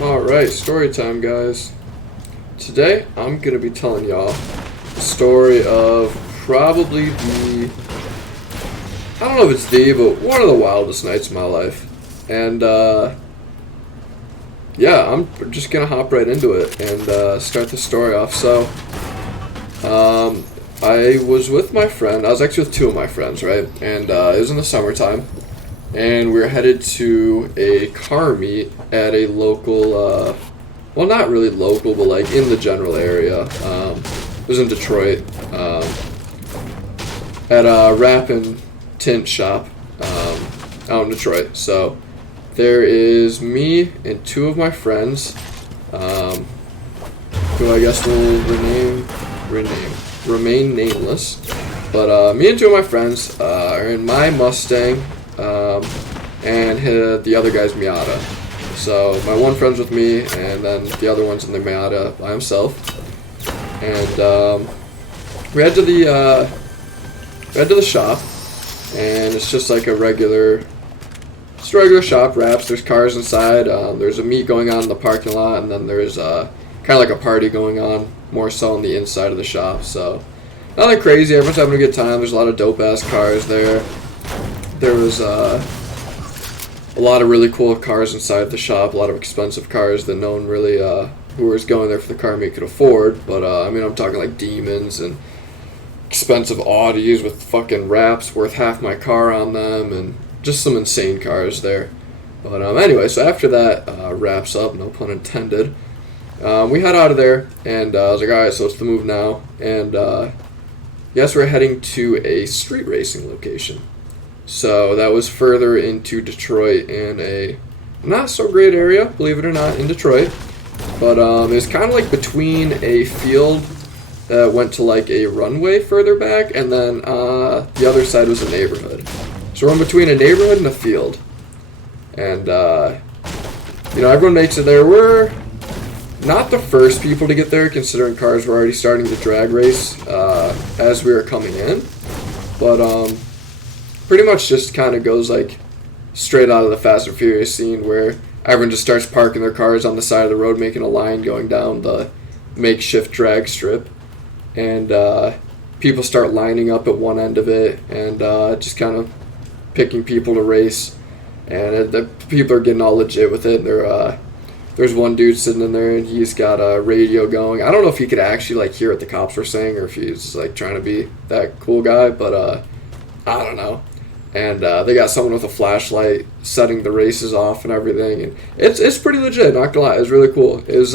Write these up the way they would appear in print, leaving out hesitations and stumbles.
Alright, story time, guys. Today, I'm going to be telling y'all the story of probably I don't know if it's but one of the wildest nights of my life. And, yeah, I'm just going to hop right into it and start the story off. So, I was with my friend. I was actually with two of my friends, right? And it was in the summertime. And we were headed to a car meet at a local, well, not really local, but like in the general area. It was in Detroit, at a wrap and tint shop out in Detroit. So there is me and two of my friends, who I guess will remain nameless. But me and two of my friends are in my Mustang. And the other guy's Miata. So my one friend's with me, and then the other one's in the Miata by himself. And we head to the shop, and it's just like a regular shop. Wraps. There's cars inside. There's a meet going on in the parking lot, and then there's kind of like a party going on, more so on the inside of the shop. So nothing crazy. Everyone's having a good time. There's a lot of dope ass cars there. There was a lot of really cool cars inside the shop, a lot of expensive cars that no one really, who was going there for the car meet could afford. But, I mean, I'm talking like Demons and expensive Audis with fucking wraps worth half my car on them, and just some insane cars there. But, anyway, so after that wraps up, no pun intended, we head out of there, and I was like, alright, so it's the move now. And, yes, we're heading to a street racing location. So that was further into Detroit in a not so great area, believe it or not, in Detroit. But it was kind of like between a field that went to like a runway further back, and then the other side was a neighborhood. So we're in between a neighborhood and a field. And, everyone makes it there. We're not the first people to get there, considering cars were already starting to drag race as we were coming in. But, pretty much just kind of goes like straight out of the Fast and Furious scene where everyone just starts parking their cars on the side of the road, making a line going down the makeshift drag strip. And people start lining up at one end of it and just kind of picking people to race. And the people are getting all legit with it. There's one dude sitting in there and he's got a radio going. I don't know if he could actually like hear what the cops were saying or if he's like trying to be that cool guy, but I don't know. And they got someone with a flashlight setting the races off and everything. And it's pretty legit, not gonna lie. It was really cool. It was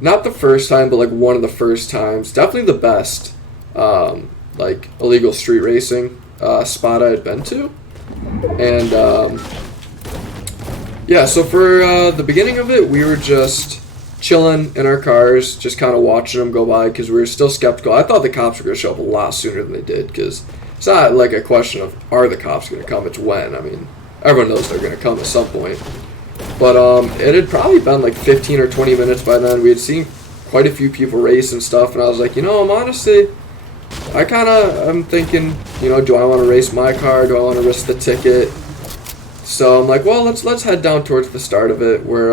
not the first time, but like one of the first times. Definitely the best like illegal street racing spot I had been to. And yeah, so for the beginning of it, we were just chilling in our cars, just kind of watching them go by because we were still skeptical. I thought the cops were going to show up a lot sooner than they did because it's not like a question of are the cops going to come, it's when. I mean, everyone knows they're going to come at some point. But it had probably been like 15 or 20 minutes by then. We had seen quite a few people race and stuff, and I was like, I'm thinking, do I want to race my car? Do I want to risk the ticket? So I'm like, well, let's head down towards the start of it where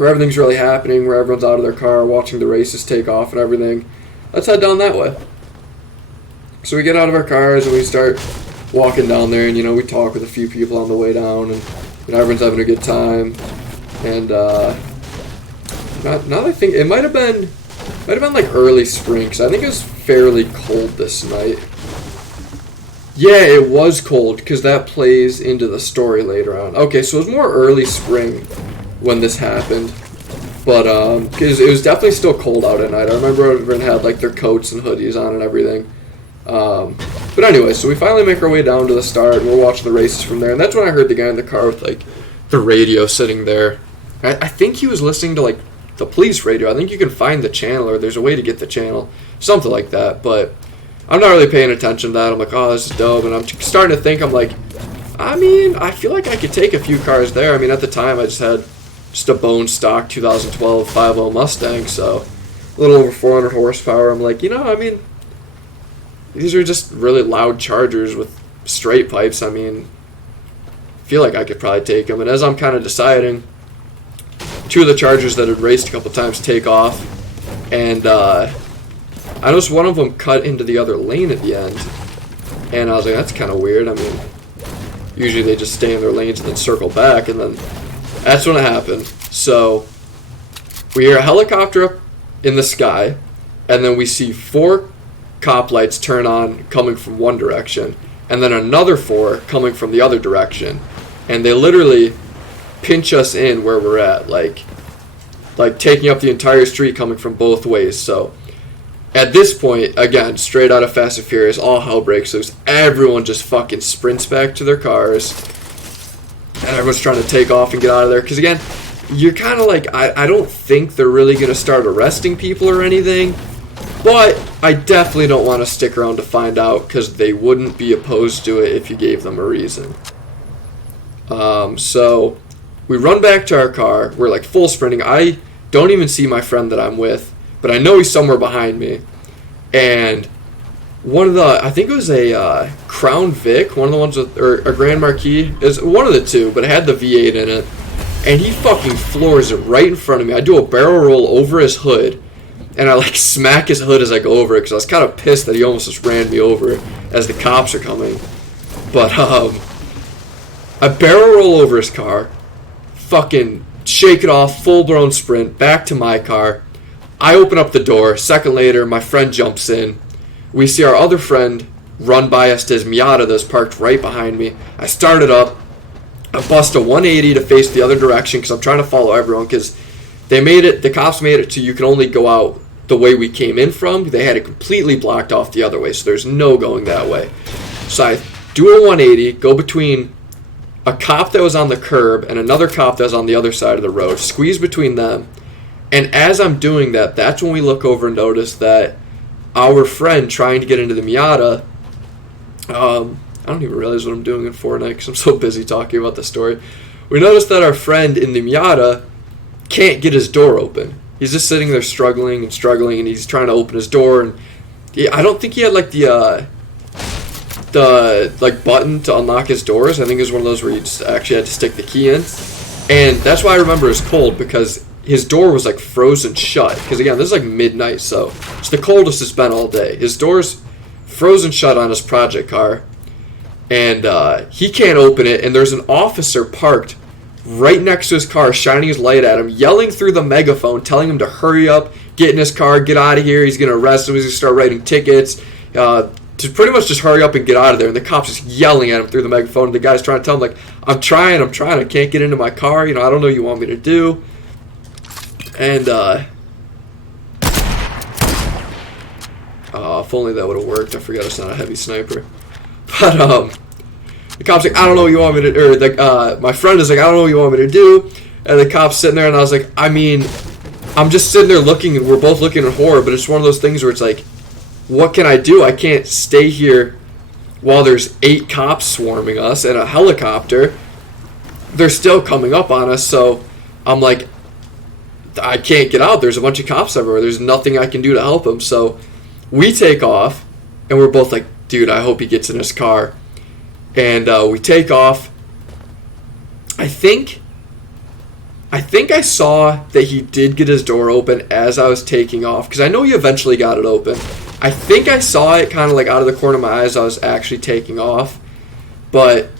everything's really happening, where everyone's out of their car watching the races take off and everything. Let's head down that way. So we get out of our cars and we start walking down there, and we talk with a few people on the way down, and everyone's having a good time. And now that I think it might have been like early spring, because I think it was fairly cold this night. Yeah, it was cold, because that plays into the story later on. Okay, so it was more early spring when this happened. But, because it was definitely still cold out at night. I remember everyone had, like, their coats and hoodies on and everything. But anyway, so we finally make our way down to the start, and we're watching the races from there. And that's when I heard the guy in the car with, like, the radio sitting there. I think he was listening to, like, the police radio. I think you can find the channel, or there's a way to get the channel. Something like that, but I'm not really paying attention to that. I'm like, oh, this is dope. And I'm starting to think, I'm like, I feel like I could take a few cars there. I mean, at the time, I just had a bone stock 2012 5.0 Mustang, so a little over 400 horsepower. I'm like, these are just really loud Chargers with straight pipes. I mean, I feel like I could probably take them. And as I'm kind of deciding, two of the Chargers that had raced a couple times take off, and I noticed one of them cut into the other lane at the end, and I was like, that's kind of weird. I mean, usually they just stay in their lanes and then circle back, and then that's when it happened. So we hear a helicopter up in the sky, and then we see 4 cop lights turn on coming from one direction, and then another 4 coming from the other direction, and they literally pinch us in where we're at, like taking up the entire street coming from both ways. So at this point, again, straight out of Fast and Furious, all hell breaks loose. Everyone just fucking sprints back to their cars, and everyone's trying to take off and get out of there. Because again, you're kind of like, I don't think they're really going to start arresting people or anything, but I definitely don't want to stick around to find out, because they wouldn't be opposed to it if you gave them a reason. So we run back to our car. We're like full sprinting. I don't even see my friend that I'm with, but I know he's somewhere behind me. And one of the, I think it was a Crown Vic, one of the ones with, or a Grand Marquis, is one of the two, but it had the V8 in it. And he fucking floors it right in front of me. I do a barrel roll over his hood, and I like smack his hood as I go over it, because I was kind of pissed that he almost just ran me over as the cops are coming. But I barrel roll over his car, fucking shake it off, full-blown sprint, back to my car. I open up the door. Second later, my friend jumps in. We see our other friend run by us to his Miata that's parked right behind me. I start it up. I bust a 180 to face the other direction, because I'm trying to follow everyone, because the cops made it to you can only go out the way we came in from. They had it completely blocked off the other way, so there's no going that way. So I do a 180, go between a cop that was on the curb and another cop that was on the other side of the road, squeeze between them, and as I'm doing that, that's when we look over and notice that our friend trying to get into the Miata, I don't even realize what I'm doing in Fortnite because I'm so busy talking about the story. We noticed that our friend in the Miata can't get his door open. He's just sitting there struggling, and he's trying to open his door, and I don't think he had like the button to unlock his doors. I think it was one of those where you just actually had to stick the key in. And that's why I remember it was cold, because his door was like frozen shut. Because again, this is like midnight, so it's the coldest it's been all day. His door's frozen shut on his project car, and he can't open it, and there's an officer parked right next to his car, shining his light at him, yelling through the megaphone, telling him to hurry up, get in his car, get out of here, he's going to arrest him, he's going to start writing tickets, to pretty much just hurry up and get out of there. And the cop's just yelling at him through the megaphone, and the guy's trying to tell him, like, I'm trying, I can't get into my car, I don't know what you want me to do. And, if only that would have worked. I forgot it's not a heavy sniper. But, the cop's like, I don't know what you want me to, or my friend is like, I don't know what you want me to do. And the cop's sitting there, and I was like, I mean, I'm just sitting there looking, and we're both looking in horror, but it's one of those things where it's like, what can I do? I can't stay here while there's 8 cops swarming us and a helicopter. They're still coming up on us, so I'm like, I can't get out. There's a bunch of cops everywhere. There's nothing I can do to help him. So we take off, and we're both like, dude, I hope he gets in his car. And we take off. I think I saw that he did get his door open as I was taking off, because I know he eventually got it open. I think I saw it kind of like out of the corner of my eyes as I was actually taking off, but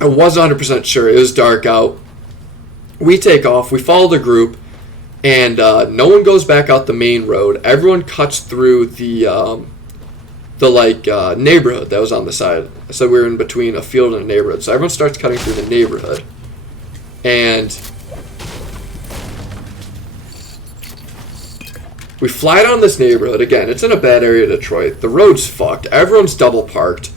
I wasn't 100% sure. It was dark out. We take off. We follow the group, and no one goes back out the main road. Everyone cuts through the neighborhood that was on the side. So we were in between a field and a neighborhood. So everyone starts cutting through the neighborhood, and we fly down this neighborhood. Again, it's in a bad area of Detroit. The road's fucked. Everyone's double parked.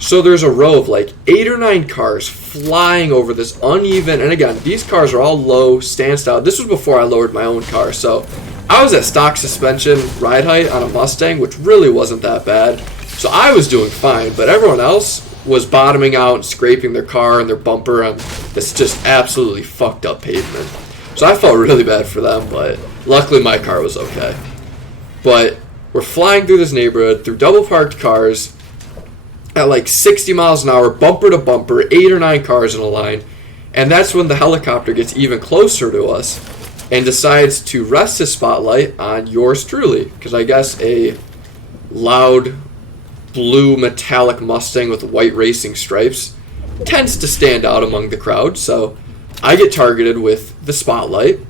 So there's a row of like 8 or 9 cars flying over this uneven, and again, these cars are all low, stand style. This was before I lowered my own car, so I was at stock suspension ride height on a Mustang, which really wasn't that bad. So I was doing fine, but everyone else was bottoming out and scraping their car and their bumper on this just absolutely fucked up pavement. So I felt really bad for them, but luckily my car was okay. But we're flying through this neighborhood, through double parked cars, at like 60 miles an hour, bumper to bumper, 8 or 9 cars in a line. And that's when the helicopter gets even closer to us. and decides to rest his spotlight on yours truly, because I guess a loud blue metallic Mustang with white racing stripes tends to stand out among the crowd. So I get targeted with the spotlight,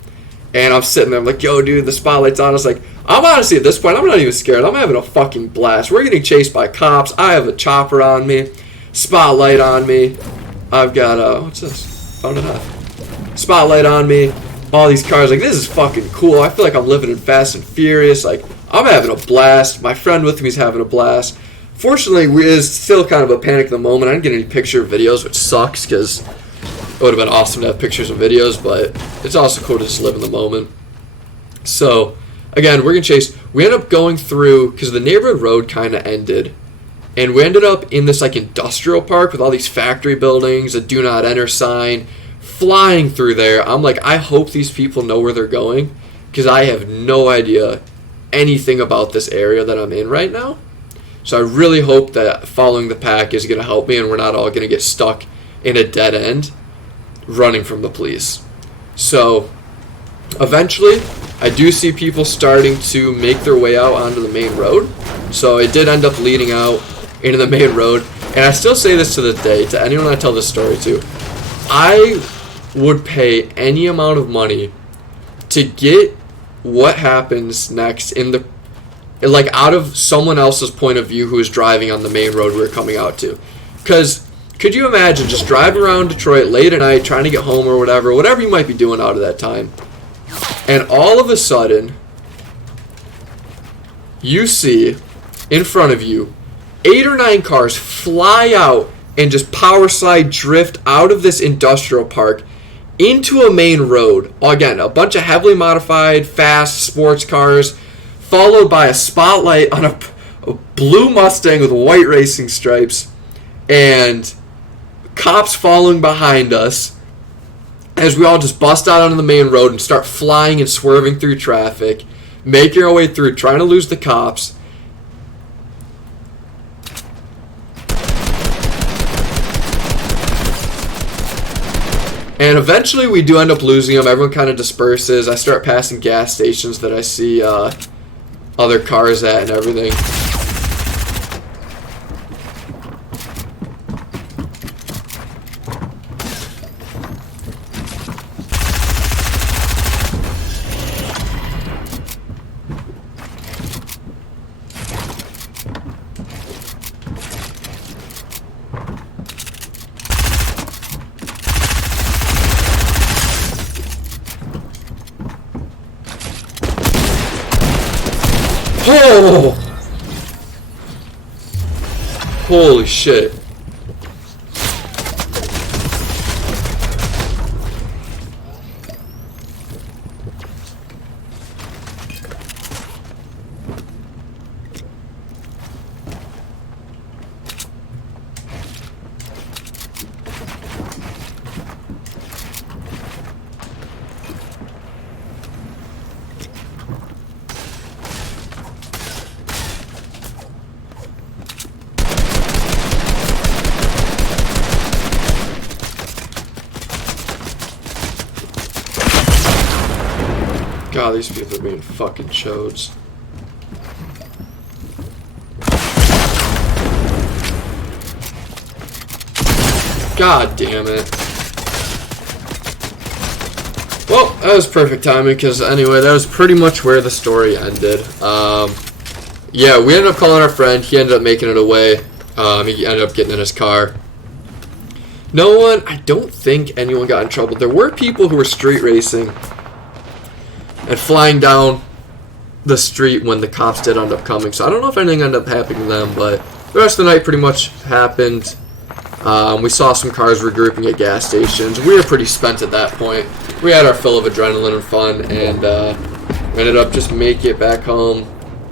and I'm sitting there, I'm like, yo, dude, the spotlight's on. I was like, I'm honestly, at this point, I'm not even scared. I'm having a fucking blast. We're getting chased by cops. I have a chopper on me, spotlight on me. I've got, what's this? Found it off. Spotlight on me. All these cars, like, this is fucking cool. I feel like I'm living in Fast and Furious. Like, I'm having a blast. My friend with me's having a blast. Fortunately, it's still kind of a panic at the moment. I didn't get any picture or videos, which sucks, because it would have been awesome to have pictures and videos, but it's also cool to just live in the moment. So, again, we're going to chase. We ended up going through, because the neighborhood road kind of ended, and we ended up in this, like, industrial park with all these factory buildings, a do not enter sign, flying through there. I'm like, I hope these people know where they're going, because I have no idea anything about this area that I'm in right now. So I really hope that following the pack is going to help me, and we're not all going to get stuck in a dead end running from the police. So eventually, I do see people starting to make their way out onto the main road. So it did end up leading out into the main road. And I still say this to this day, to anyone I tell this story to, I would pay any amount of money to get what happens next in the, like, out of someone else's point of view who is driving on the main road we were coming out to. Because could you imagine just driving around Detroit late at night, trying to get home or whatever you might be doing out of that time, and all of a sudden, you see in front of you 8 or 9 cars fly out and just power slide drift out of this industrial park into a main road. Again, a bunch of heavily modified, fast sports cars, followed by a spotlight on a blue Mustang with white racing stripes, and cops following behind us as we all just bust out onto the main road and start flying and swerving through traffic, making our way through, trying to lose the cops. And eventually we do end up losing them. Everyone kind of disperses. I start passing gas stations that I see other cars at and everything. Oh! Holy shit. God, these people are being fucking chodes. God damn it. Well, that was perfect timing, because anyway, that was pretty much where the story ended. Yeah, we ended up calling our friend. He ended up making it away. He ended up getting in his car. No one, I don't think anyone got in trouble. There were people who were street racing and flying down the street when the cops did end up coming. So I don't know if anything ended up happening to them, but the rest of the night pretty much happened. We saw some cars regrouping at gas stations. We were pretty spent at that point. We had our fill of adrenaline and fun, and we ended up just making it back home.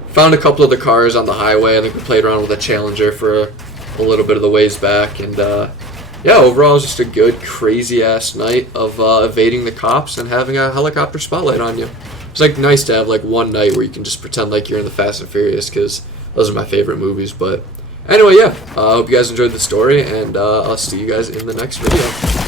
Found a couple of the cars on the highway. I think we played around with a Challenger for a little bit of the ways back, and yeah, overall it was just a good, crazy-ass night of evading the cops and having a helicopter spotlight on you. It's like nice to have like one night where you can just pretend like you're in the Fast and Furious, because those are my favorite movies. But anyway, yeah, I hope you guys enjoyed the story, and I'll see you guys in the next video.